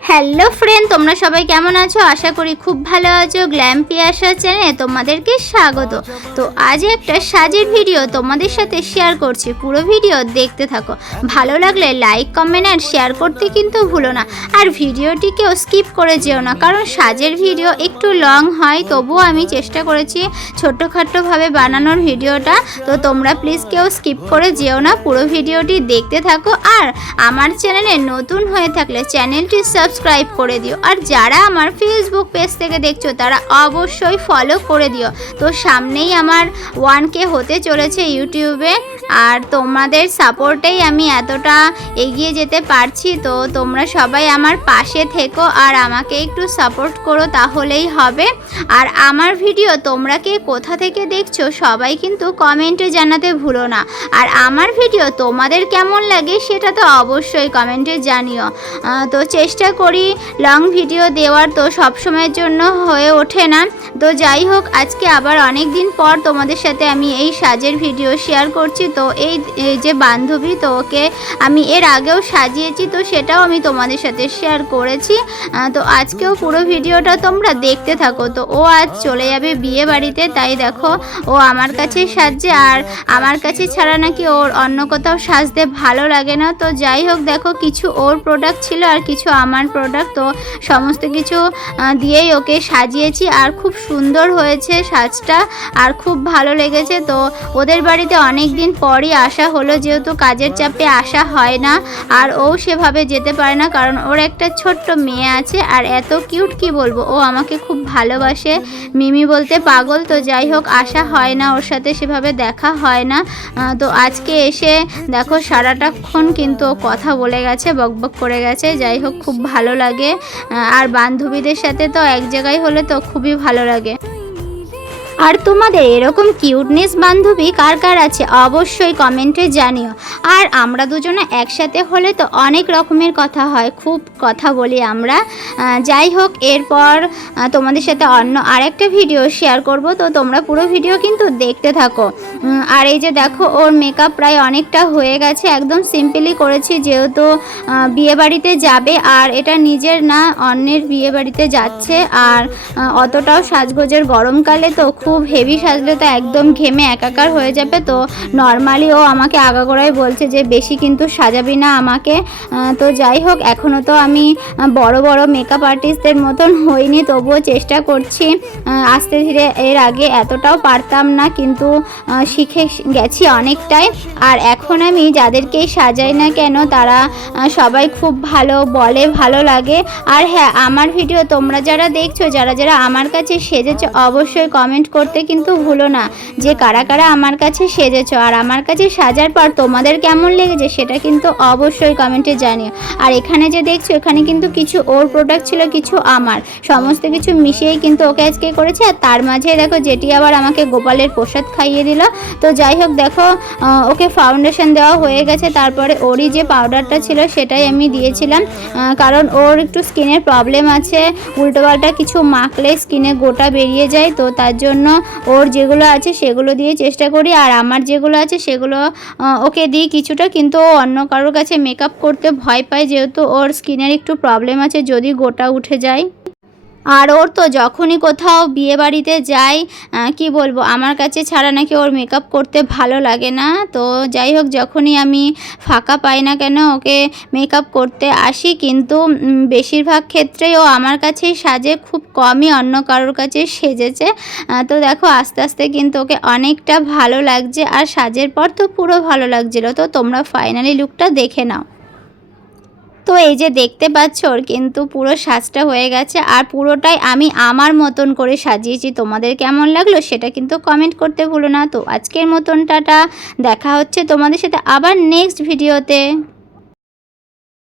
Hello friend তোমরা সবাই কেমন আছো? আশা করি খুব ভালো আছো। গ্ল্যাম পিয়াসা চ্যানেলে তোমাদেরকে স্বাগত। তো আজ একটা সাজের ভিডিও তোমাদের সাথে শেয়ার করছি। পুরো ভিডিও দেখতে থাকো। ভালো লাগলে লাইক কমেন্ট আর শেয়ার করতে কিন্তু ভুলো না। আর ভিডিওটিকেও স্কিপ করে যেও না। কারণ সাজের ভিডিও একটু লং হয়, তবুও আমি চেষ্টা করেছি ছোট্টখাট্টোভাবে বানানোর ভিডিওটা তো তোমরা প্লিজ কেউ স্কিপ করে যেও না। পুরো ভিডিওটি দেখতে থাকো। আর আমার চ্যানেলে নতুন হয়ে থাকলে চ্যানেলটি সাবস্ক্রাইব করে দিও। আর যারা আমার ফেসবুক পেজ থেকে দেখছ, তারা অবশ্যই ফলো করে দিও। তো সামনেই আমার ওয়ান কে হতে চলেছে ইউটিউবে আর তোমাদের সাপোর্টেই আমি এতটা এগিয়ে যেতে পারছি, তো তোমরা সবাই আমার পাশে থেকো আর আমাকে একটু সাপোর্ট করো তাহলেই হবে। আর আমার ভিডিও তোমরা কে কোথা থেকে দেখছ সবাই কিন্তু কমেন্টে জানাতে ভুলো না। আর আমার ভিডিও তোমাদের কেমন লাগে সেটা তো অবশ্যই কমেন্টে জানিও। তো চেষ্টা করি লং ভিডিও দেওয়ার, তো সবসময়ের জন্য হয়ে ওঠে না। তো যাই হোক, আজকে আবার অনেক দিন পর তোমাদের সাথে আমি এই সাজের ভিডিও শেয়ার করছি। তো এই যে বান্ধবী, তো ওকে আমি এর আগেও সাজিয়েছি, তো সেটাও আমি তোমাদের সাথে শেয়ার করেছি। তো আজকেও পুরো ভিডিওটা তোমরা দেখতে থাকো। তো ও আজ চলে যাবে বিয়ে বাড়িতে, তাই দেখো ও আমার কাছে সাজছে। আর আমার কাছে ছাড়া নাকি ওর অন্য কোথাও সাজতে ভালো লাগে না। তো যাই হোক, দেখো কিছু ওর প্রোডাক্ট ছিল আর কিছু আমার প্রোডাক্ট তো সমস্ত কিছু দিয়েই ওকে সাজিয়েছি। আর খুব সুন্দর হয়েছে সাজটা। আর খুব ভালো লেগেছে। তো ওদের বাড়িতে অনেক দিন পরই আসা হলো যেহেতু কাজের চাপে আসা হয় না, আর ও সেভাবে যেতে পারে না, কারণ ওর একটা ছোট্ট মেয়ে আছে, আর এত কিউট কি বলব? ও আমাকে খুব ভালোবাসে। মিমি বলতে পাগল, তো যাই হোক আসা হয় না ওর সাথে সেভাবে দেখা হয় না। তো আজকে এসে দেখো সারাটাক্ষণ কিন্তু ও কথা বলে গেছে বকবক করে গেছে, যাই হোক, খুব ভালো লাগে। আর বান্ধবীদের সাথে তো এক জায়গায় হলে তো খুবই ভালো লাগে। আর তোমাদের এরকম কিউটনেস বান্ধবী কার কার আছে অবশ্যই কমেন্টে জানিও। আর আমরা দুজনে একসাথে হলে তো অনেক রকমের কথা হয়, খুব কথা বলি আমরা। যাই হোক, এরপর তোমাদের সাথে অন্য আরেকটা ভিডিও শেয়ার করব। তো তোমরা পুরো ভিডিও কিন্তু দেখতে থাকো। আর এই যে দেখো, ওর মেকআপ প্রায় অনেকটা হয়ে গেছে। একদম সিম্পলি করেছি যেহেতু বিয়েবাড়িতে যাবে। আর এটা নিজের না, অন্যের বিয়েবাড়িতে যাচ্ছে। আর অতটাও সাজগোজের গরমকালে তো খুব হেভি সাজলে তো একদম ঘেমে একাকার হয়ে যাবে। তো নর্মালি ও আমাকে আগাগোড়াই বলছে যে, বেশি কিন্তু সাজাবি না আমাকে। তো যাই হোক এখনও তো আমি বড় বড় মেকআপ আর্টিস্টদের মতন হইনি। তবুও চেষ্টা করছি আস্তে ধীরে এর আগে এতটাও পারতাম না। কিন্তু শিখে গেছি অনেকটাই। আর এখন আমি যাদেরকেই সাজাই না কেন, তারা সবাই খুব ভালো বলে, ভালো লাগে। আর হ্যাঁ আমার ভিডিও তোমরা যারা দেখছ, যারা যারা আমার কাছে সেজেছো, অবশ্যই কমেন্ট করতে কিন্তু ভুলো না যে কারা কারা আমার কাছে সেজেছো। আর আমার কাছে সাজার পর তোমাদের কেমন লেগেছে, সেটা কিন্তু অবশ্যই কমেন্টে জানিও। আর এখানে যে দেখছ, এখানে কিন্তু কিছু ওর প্রোডাক্ট ছিল, কিছু আমার। সমস্ত কিছু মিশিয়েই কিন্তু ওকে আজকে করেছে। আর তার মাঝে দেখো যেটি আবার আমাকে গোপালের প্রসাদ খাইয়ে দিল। তো যাই হোক, দেখো ওকে ফাউন্ডেশন দেওয়া হয়ে গেছে। তারপরে ওরই যে পাউডারটা ছিল, সেটাই আমি দিয়েছিলাম। কারণ ওর একটু স্কিনের প্রবলেম আছে। উল্টোপাল্টা কিছু মাখলে স্কিনে গোটা বেরিয়ে যায়। তো তার জন্য ওর যেগুলো আছে, সেগুলো দিয়ে চেষ্টা করি। আর আমার যেগুলো আছে, সেগুলো ওকে দিই কিছুটা। কিন্তু ও অন্য কারোর কাছে মেকআপ করতে ভয় পায়, যেহেতু ওর স্কিনের একটু প্রবলেম আছে। যদি গোটা উঠে যায়। আর ওর তো যখনই কোথাও বিয়ে বাড়িতে যায় কি বলব, আমার কাছে ছাড়া নাকি ওর মেকআপ করতে ভালো লাগে না। তো যাই হোক, যখনই আমি ফাঁকা পাই না কেন, ওকে মেকআপ করতে আসি, কিন্তু বেশিরভাগ ক্ষেত্রেই ও আমার কাছেই সাজে, খুব কমই অন্য কারোর কাছে সেজেছে। তো দেখো, আস্তে আস্তে কিন্তু ওকে অনেকটা ভালো লাগছে, আর সাজের পর তো পুরো ভালো লাগছিল। তো তোমরা ফাইনালি লুকটা দেখে নাও। তো এই যে দেখতে পাচ্ছ, ওর কিন্তু পুরো সাজটা হয়ে গেছে। আর পুরোটাই আমি আমার মতন করে সাজিয়েছি। তোমাদের কেমন লাগল সেটা কিন্তু কমেন্ট করতে ভুলো না। তো আজকের মতন টাটা। দেখা হচ্ছে তোমাদের সাথে আবার নেক্সট ভিডিওতে